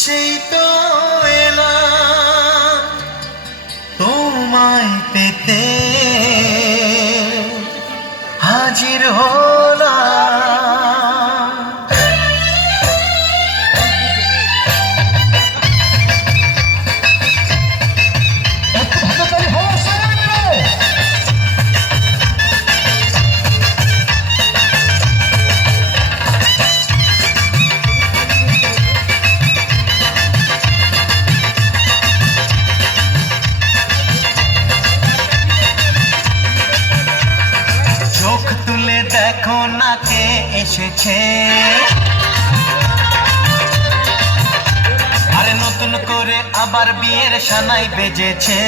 সেই তো এলাম তোমায় পেতে, হাজির হলাম। চোখ তুলে দেখো না কে এসেছে, আরে নতুন করে আবার বিয়ের সানাই বেজেছে।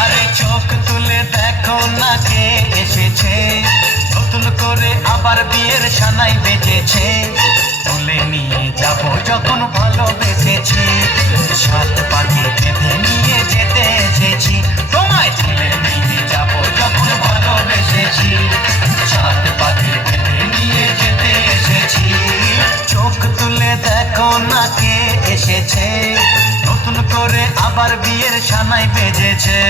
আরে চোখ তুলে দেখো না কে এসেছে, নতুন করে আবার বিয়ের সানাই বেজেছে। তুলে নিয়ে যাব যখন ভালোবেসেছি, সাত পাখি বেঁধে নিয়ে যেতে এসেছি। তোমায় তুলে নিয়ে যাব যখন ভালোবেসেছি, সাত পাখি বেঁধে নিয়ে যেতে এসেছি। চোখ তুলে দেখো না কে এসেছে, নতুন করে আবার বিয়ের সানাই বেজেছে।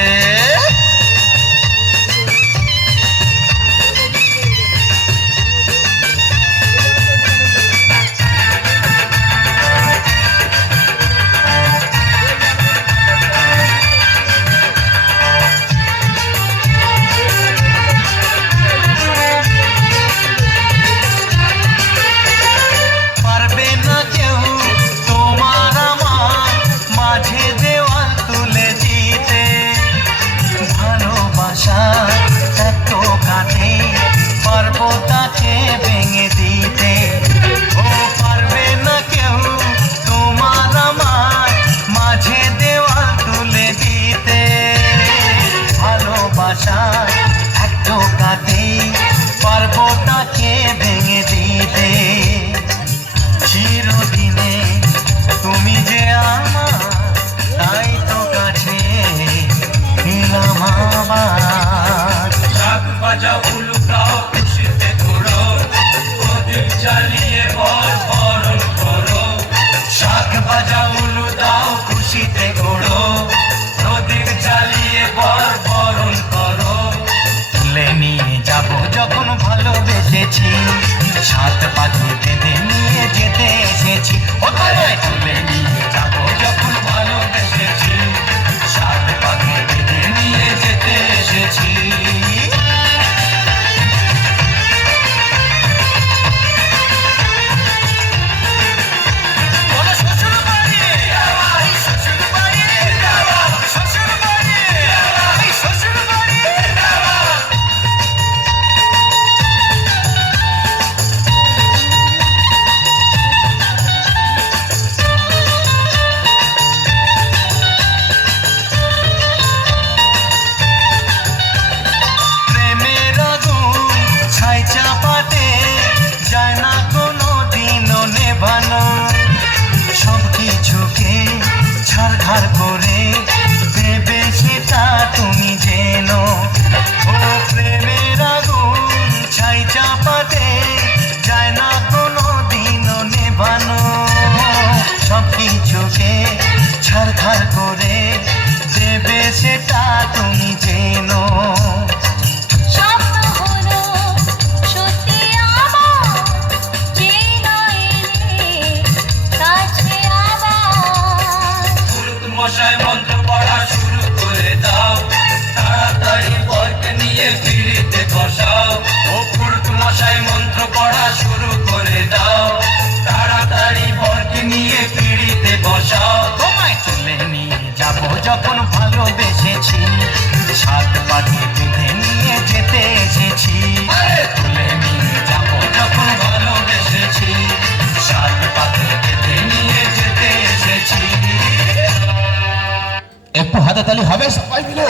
চিরদিনে তুমি যে আমার, তাই তো কাছে এলাম আবার। শাক ভাজা উলু খাও, খুশিতে ঘোরো, প্রদীপ জ্বালিয়ে বরণ করো। শাক ভাজা উলু দাও, খুশিতে ঘোরো, প্রদীপ জ্বালিয়ে বরণ করো। তুলে নিয়ে যাব যখন ভালোবেসেছি, সাত পাখি বেঁধে নিয়ে যেতে এসেছি। ও তোমায় তুলে নিয়ে যাব যখন ভালোবেসেছি, সাত পাখি বেঁধে নিয়ে যেতে এসেছি। ছাড়খাড় করে দেবে সেটা তুমি জেনো। ও প্রেমের আগুন ছাই চাপাতে যায় না কোনো দিনও নেভানো। সব কিছুকে ছাড়খাড় করে দেবে সেটা তুমি জেনো। মশাই মন্ত্র পড়া শুরু করে দাও, তাড়াতাড়ি বরকে নিয়ে পিড়িতে বসাও। ও পুরুত মশাই মন্ত্র পড়া শুরু করে দাও, তাড়াতাড়ি বরকে নিয়ে পিড়িতে বসাও। তোমায় তুলে নিয়ে যাব যখন ভালোবেসেছি, সাত পাখি বেঁধে নিয়ে যেতে এসেছি। তুলে নিয়ে যাব যখন ভালোবেসেছি, সাত পাখি বেঁধে নিয়ে যেতে এসেছি। একটু হাতে তালি হবে সবাই মিলে।